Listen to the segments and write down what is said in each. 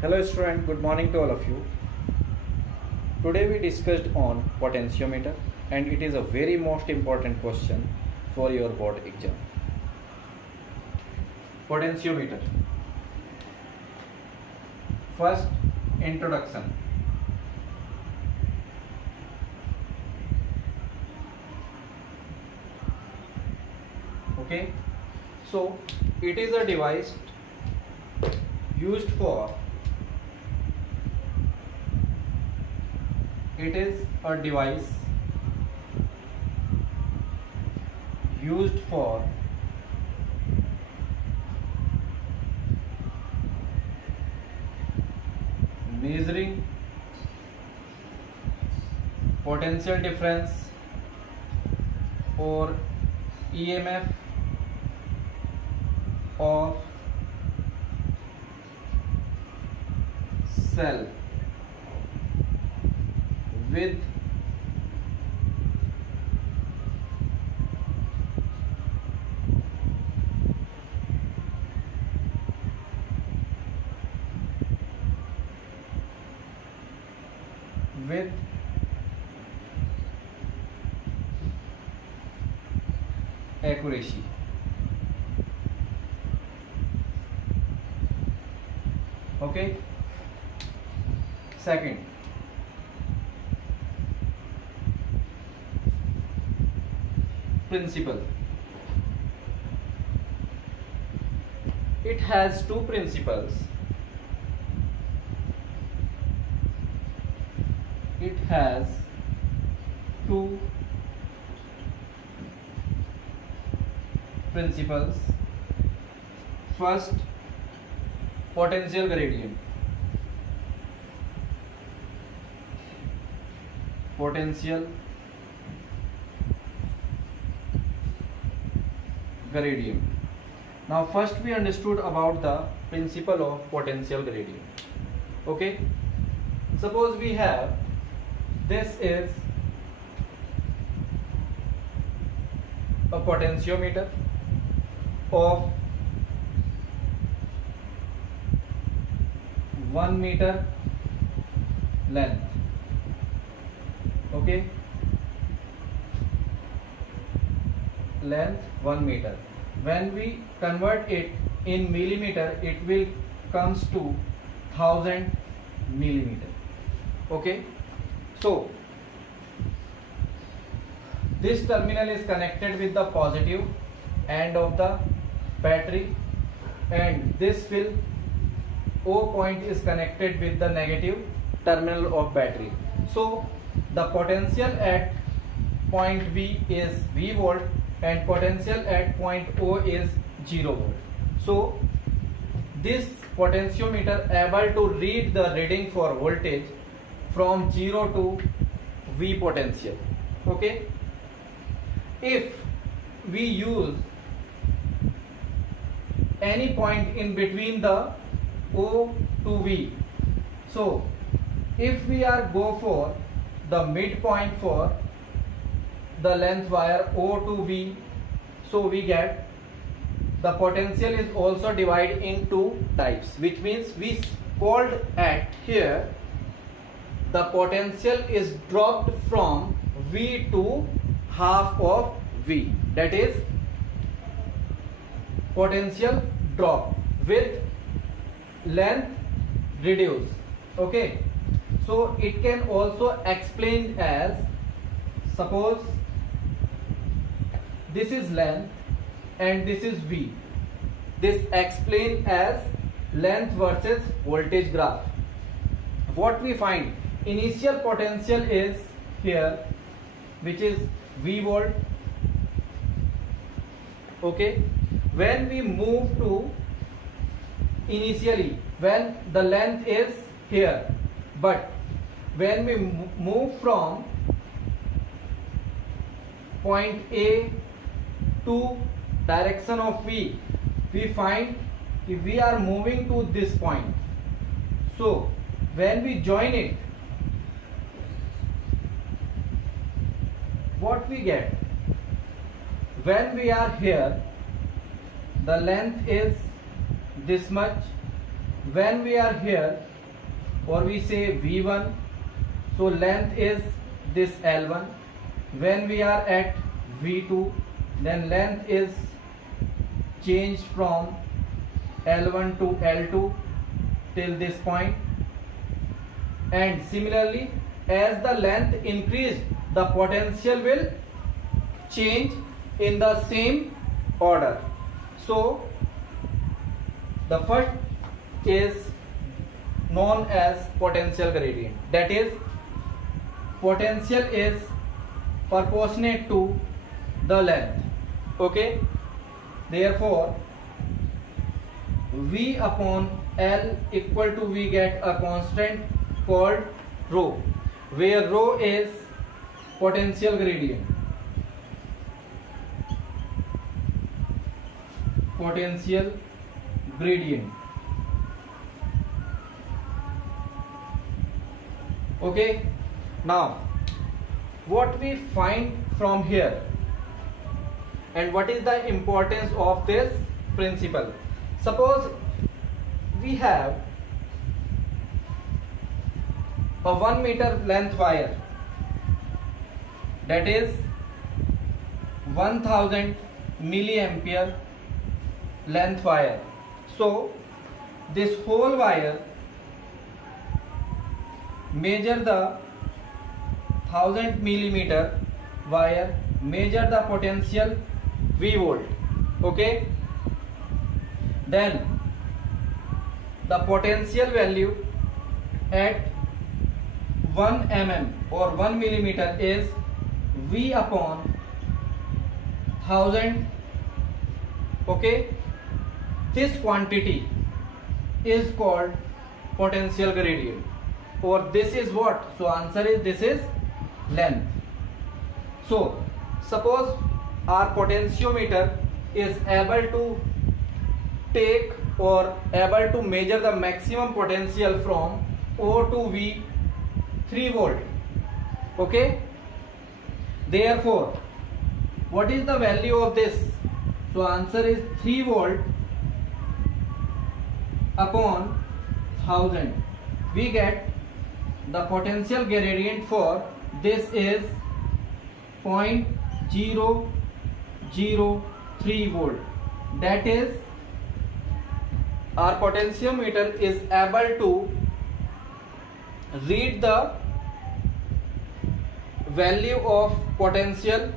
Hello student, good morning to all of you. Today we discussed on potentiometer and it is a very most important question for your board exam. Potentiometer. First, introduction. Okay, so it is a device used for it is a device used for measuring potential difference or EMF of cell with with accuracy. Okay. Second, principle. It has two principles. It has two principles. First, potential gradient. Potential gradient. Now first we understood about the principle of potential gradient. Okay, suppose we have this is a potentiometer of 1 meter length. Okay, length 1 meter. When we convert it in millimeter, it will comes to 1000 millimeter. Okay, so this terminal is connected with the positive end of the battery, and this will O point is connected with the negative terminal of battery. So the potential at point V is V volt and potential at point O is 0 volt. So this potentiometer able to read the reading for voltage from 0 to V potential. Okay, if we use any point in between the O to V, so if we are go for the midpoint for the length wire O to V, so we get the potential is also divided in two types, which means we called at here the potential is dropped from V to half of V, that is potential drop with length reduced. Okay, so it can also explain as, suppose this is length and this is V. This explain as length versus voltage graph. What we find, initial potential is here, which is V volt. Okay, when we move to initially when the length is here, but when we move from point A to direction of V, we find if we are moving to this point, so when we join it, what we get, when we are here, the length is this much when we are here or we say V1, so length is this L1. When we are at V2, then length is changed from L1 to L2 till this point. And similarly, as the length increased, the potential will change in the same order. So the first is known as potential gradient. That is, potential is proportionate to the length. Okay, therefore V upon L equal to, we get a constant called rho, where rho is potential gradient. Potential gradient. Okay, now what we find from here and what is the importance of this principle? Suppose we have a 1 meter length wire, that is 1000 milliampere length wire. So this whole wire, measure the 1000 millimeter wire, measure the potential V volt. Okay, then the potential value at 1 mm or 1 millimeter is V upon 1000. Okay, this quantity is called potential gradient, or this is what? So answer is, this is length. So suppose our potentiometer is able to take or able to measure the maximum potential from O to V 3 volt. Okay, therefore what is the value of this? So answer is 3 volt upon 1000. We get the potential gradient for this is 0.003 volt. That is, our potentiometer is able to read the value of potential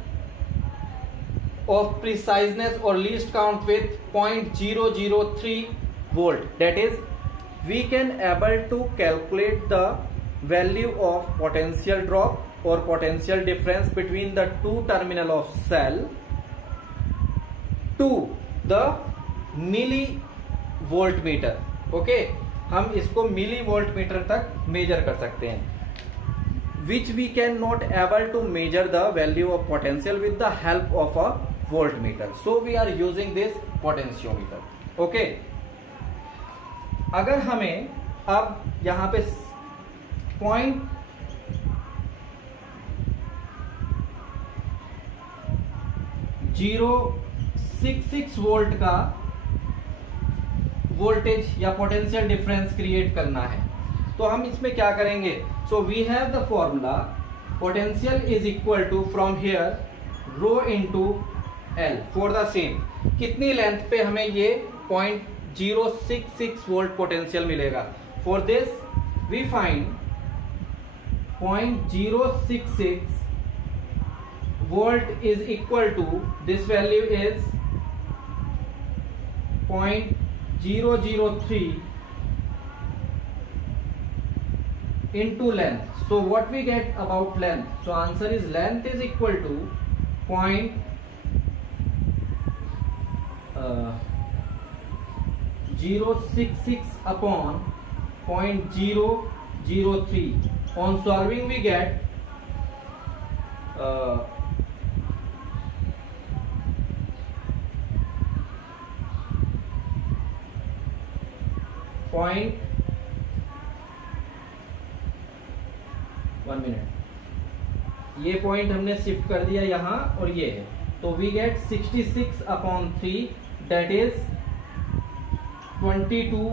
of preciseness or least count with 0.003 volt. That is, we can able to calculate the value of potential drop or potential difference between the two terminal of cell to the milli voltmeter. Okay, हम इसको मिली voltmeter तक major कर सकते हैं, which we can not able to measure the value of potential with the help of a voltmeter. So we are using this potentiometer. Okay, अगर हमें अब यहाँ पे 0.066 वोल्ट का वोल्टेज या पोटेंशियल डिफरेंस क्रिएट करना है, तो हम इसमें क्या करेंगे? So we have the formula, potential is equal to from here rho into L for the same. कितनी लेंथ पे हमें ये 0.066 वोल्ट पोटेंशियल मिलेगा? For this we find 0.066 volt is equal to, this value is 0.003 into length. So what we get about length? So answer is length is equal to 0.066 upon 0.003. On solving we get 1 minute, ये point हमने shift कर दिया यहाँ और ये है, तो we get 66 upon 3, that is 22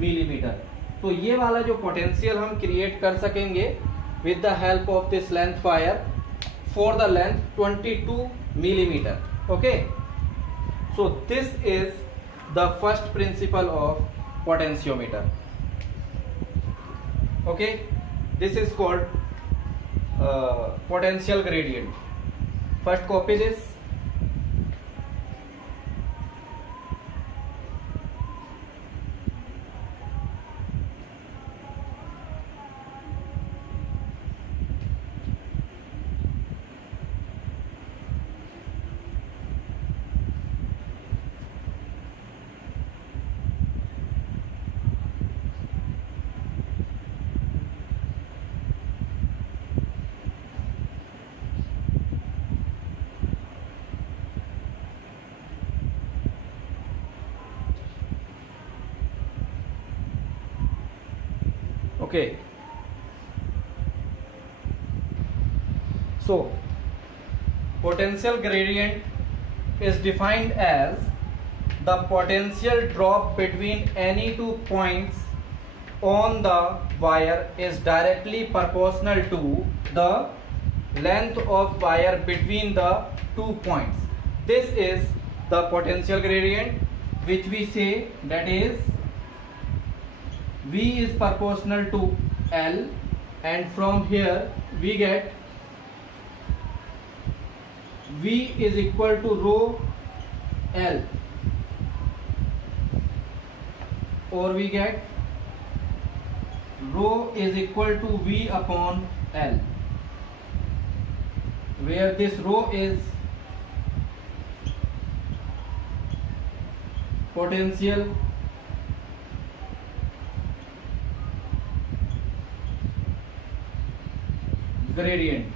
millimetre. तो ये वाला जो पोटेंशियल हम क्रिएट कर सकेंगे with the help of this length wire for the length 22 millimeter। Okay, so this is the first principle of potentiometer। okay, this is called potential gradient। first copy this। Okay, so potential gradient is defined as the potential drop between any two points on the wire is directly proportional to the length of wire between the 2 points। this is the potential gradient, which we say that is V is proportional to L, and from here we get V is equal to rho L, or we get rho is equal to V upon L, where this rho is potential gradient।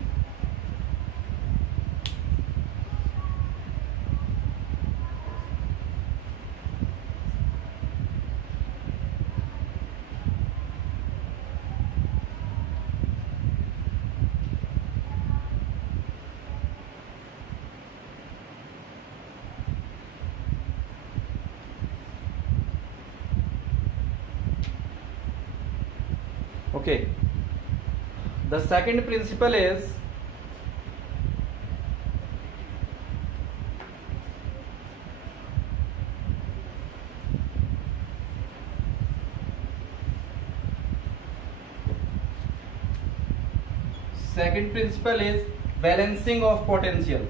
okay, the second principle is balancing of potential।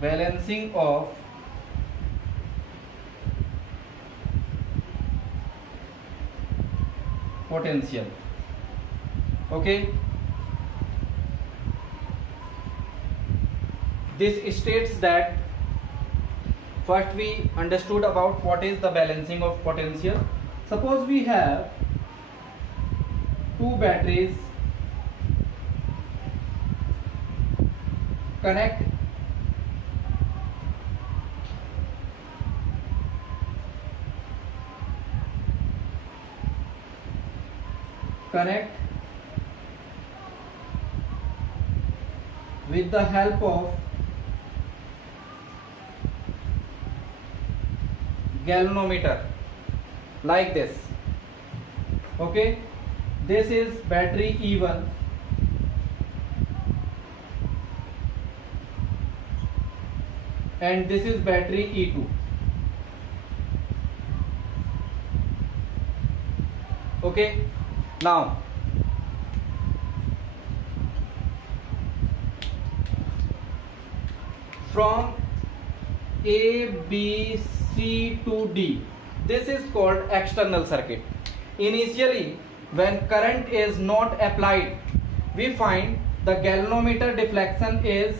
balancing of potential। okay, this states that first we understood about what is the balancing of potential। suppose we have two batteries connect with the help of galvanometer like this। okay, this is battery E1 and this is battery E2। okay, now from A, B, C to D, this is called external circuit। initially when current is not applied, we find the galvanometer deflection is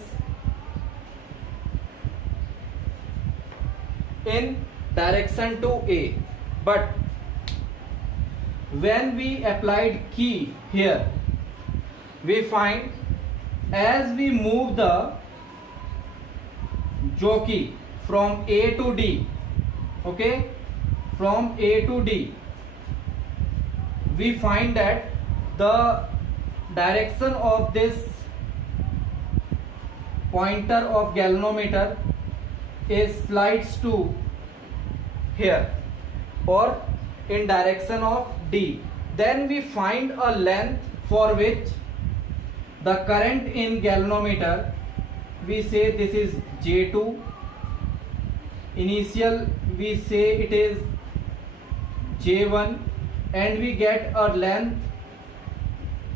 in direction to A, but when we applied key here, we find as we move the jockey from A to D, okay, from A to D, we find that the direction of this pointer of galvanometer is slides to here or in direction of D, then we find a length for which the current in galvanometer, we say this is J2, initial we say it is J1, and we get a length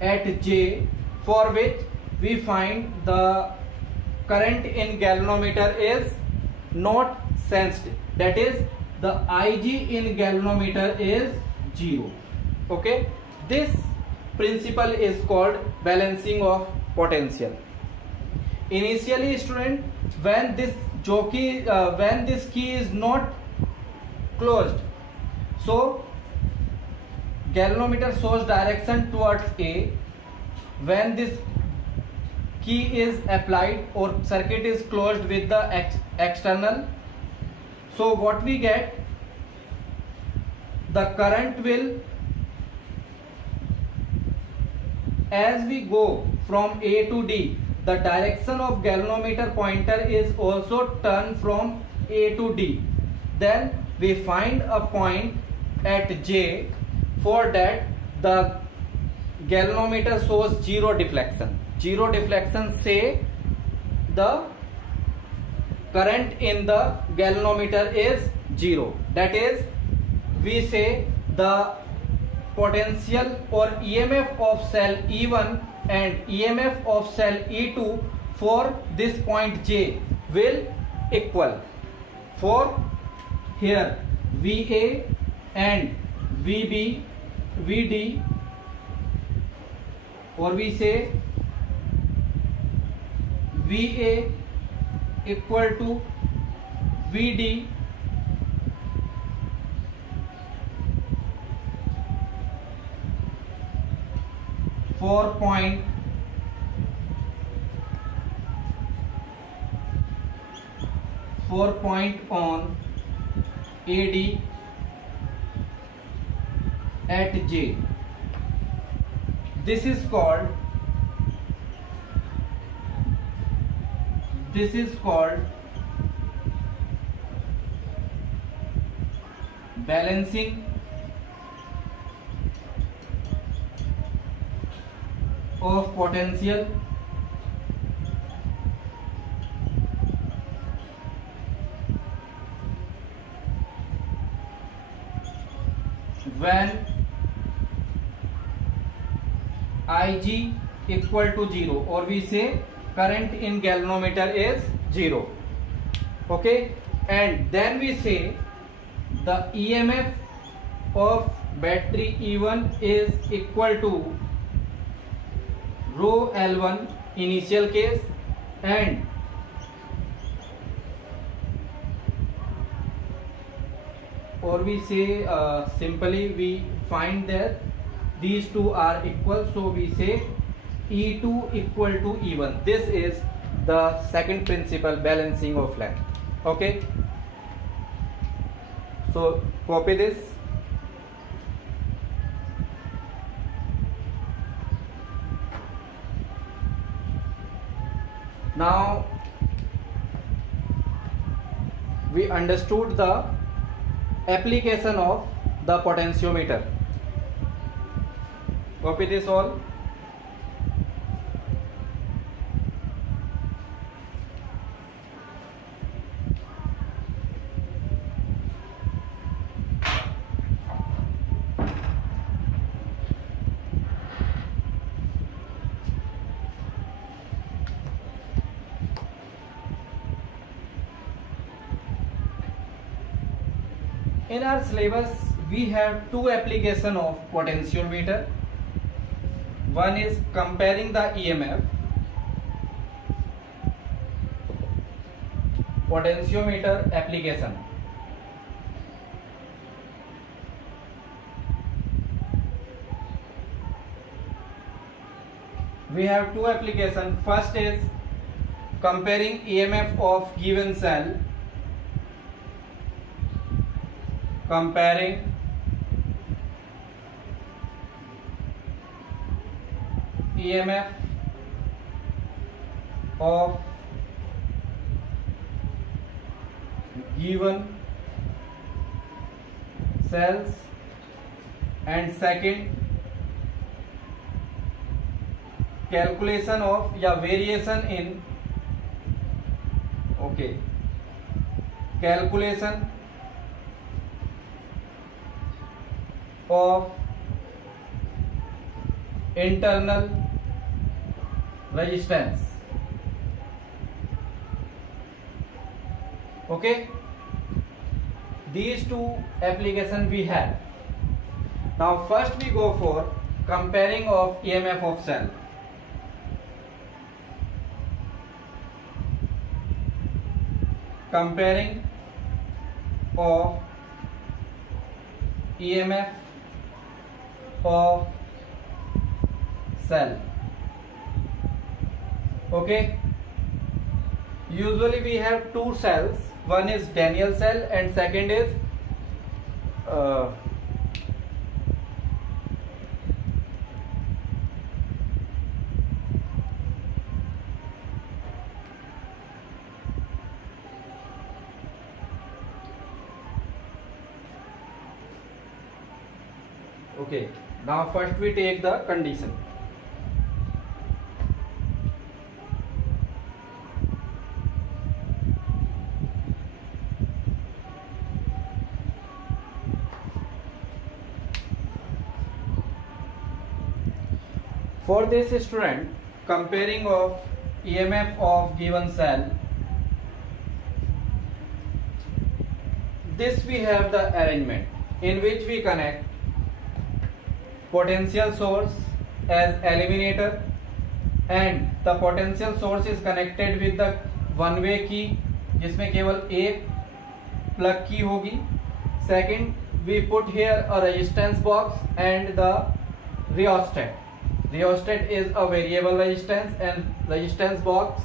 at J for which we find the current in galvanometer is not sensed, that is the Ig in galvanometer is 0. Okay, this principle is called balancing of potential. Initially student, when this jockey when this key is not closed, so galvanometer shows direction towards A. When this key is applied or circuit is closed with the external, so what we get, the current will, as we go from A to D, the direction of galvanometer pointer is also turned from A to D. Then we find a point at J, for that the galvanometer shows zero deflection. Zero deflection say the current in the galvanometer is 0. That is, we say the potential or EMF of cell E1 and EMF of cell E2 for this point J will equal. For here VA and VB, VD, or we say VA equal to VD for point on AD at J. This is called balancing of potential when Ig equal to 0, or we say current in galvanometer is 0. Okay, and then we say the EMF of battery E1 is equal to rho L1 initial case, and or we say simply we find that these two are equal, so we say E2 equal to E1. This is the second principle, balancing of length. Okay, so copy this. Now we understood the application of the potentiometer. Copy this all. In our syllabus, we have two applications of potentiometer. One is comparing the EMF. Potentiometer application. We have two applications. First is comparing EMF of given cell. Comparing EMF of given cells, and second calculation of या variation in calculation of internal resistance. Okay, these two applications we have. Now first we go for comparing of EMF of cell. Comparing of EMF of cell. Okay, usually we have two cells, one is Daniell cell and second is okay. Now first we take the condition. For this student, comparing of EMF of given cell, this we have the arrangement in which we connect potential source as eliminator, and the potential source is connected with the one way key जिसमें केवल एक plug की होगी. Second, we put here a resistance box and the rheostat. Rheostat is a variable resistance and resistance box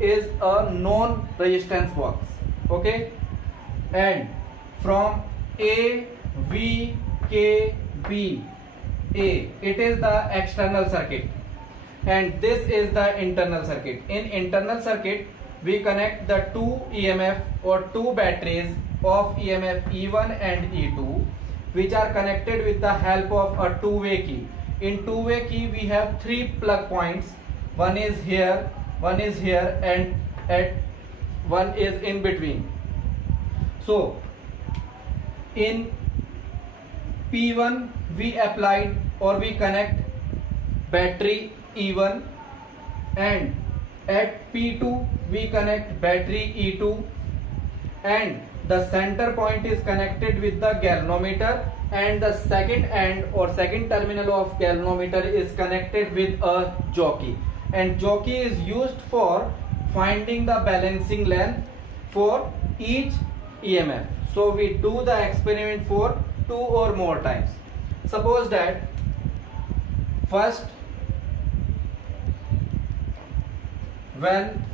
is a known resistance box. Okay, and from A, V, K, B, A, it is the external circuit and this is the internal circuit. In internal circuit we connect the two EMF or two batteries of EMF E1 and E2 which are connected with the help of a two-way key. In two-way key we have three plug points, one is here, one is here, and one is in between. So in P1 we applied or we connect battery E1, and at P2 we connect battery E2, and the center point is connected with the galvanometer, and the second end or second terminal of galvanometer is connected with a jockey, and jockey is used for finding the balancing length for each EMF. So we do the experiment for 2 or more times. Suppose that first when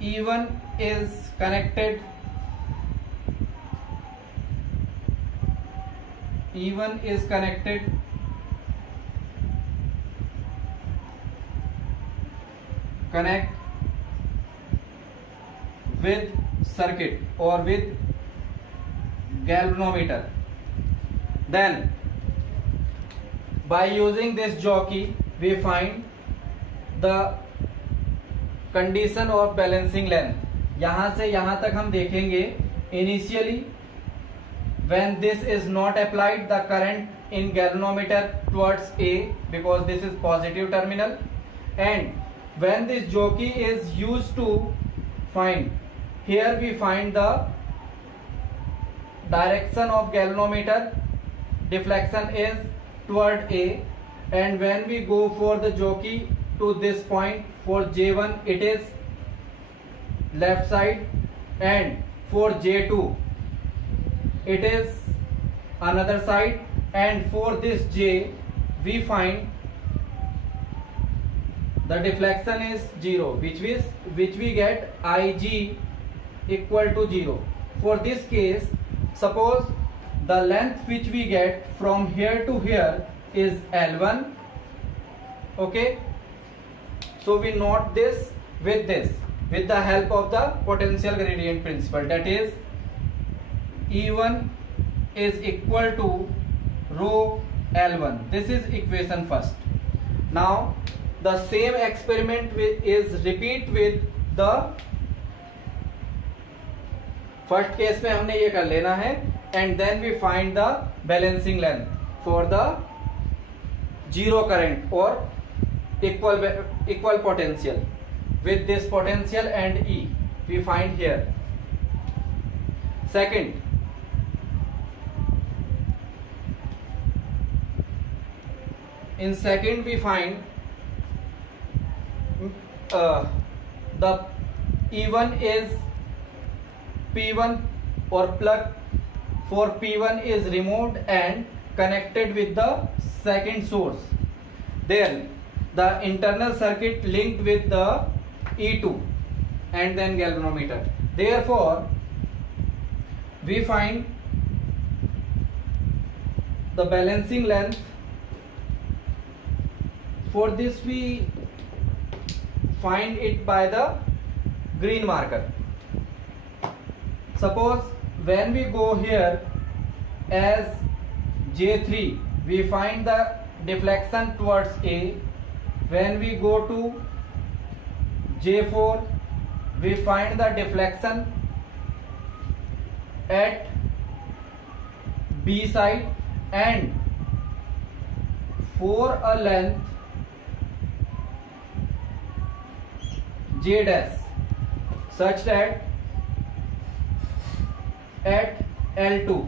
E1 is connected, connect with circuit or with galvanometer. Then by using this jockey we find the condition of balancing length. यहाँ से यहाँ तक हम देखेंगे initially when this is not applied, the current in galvanometer towards A because this is positive terminal, and when this jockey is used to find, here we find the direction of galvanometer, deflection is toward A, and when we go for the jockey to this point for J1 it is left side, and for J2 it is another side, and for this J we find the deflection is 0, which we get Ig equal to 0. For this case, suppose the length which we get from here to here is L1. Okay, So we note this with the help of the potential gradient principle, that is E1 is equal to rho L1. This is equation first. Now the same experiment is repeat with the first case में हमने ये कर लेना है, and then we find the balancing length for the zero current और equal potential with this potential and E we find here. Second, in second we find the E1 is P1 or plug for P1 is removed and connected with the second source. Then the internal circuit linked with the E2 and then galvanometer. Therefore we find the balancing length. For this we find it by the green marker. Suppose when we go here as J3, we find the deflection towards A. When we go to J4, we find the deflection at B side, and for a length J dash such that at L2,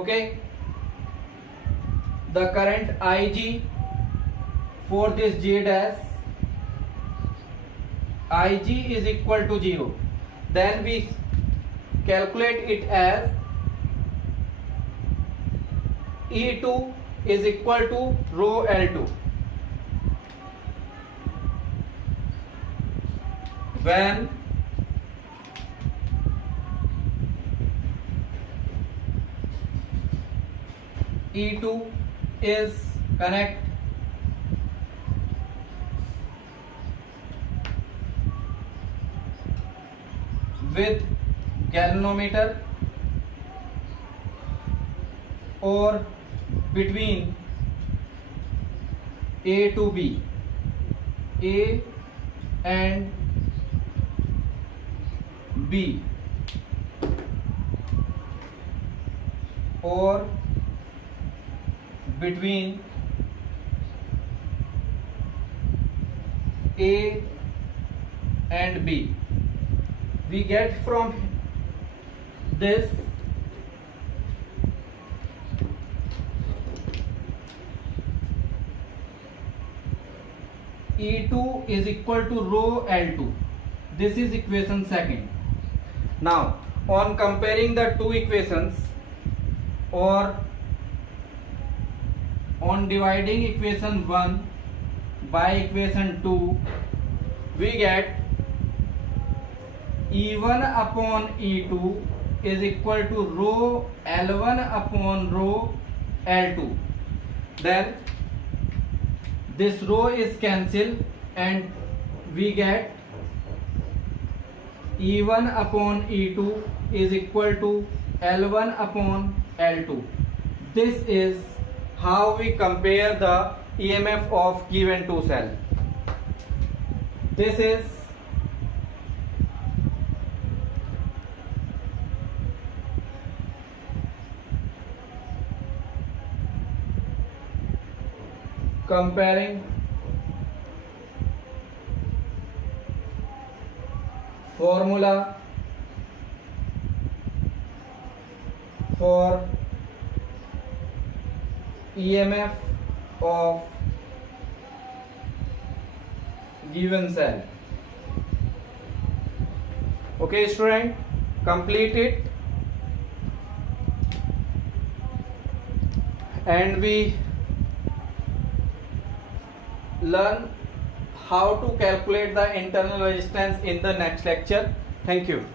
okay, the current IG for this J dash, IG is equal to 0. Then we calculate it as E2 is equal to rho L2. When E2 is connect with galvanometer or between A to B, A and B, or between A and B, we get from this E2 is equal to rho L2. This is equation second. Now on comparing the two equations or on dividing equation 1 by equation 2, we get E1 upon E2 is equal to rho L1 upon rho L2. Then this rho is cancelled and we get E1 upon E2 is equal to L1 upon L2. This is how we compare the EMF of given two cell. This is comparing formula for EMF of given cell. Okay student, complete it and we learn how to calculate the internal resistance in the next lecture. Thank you.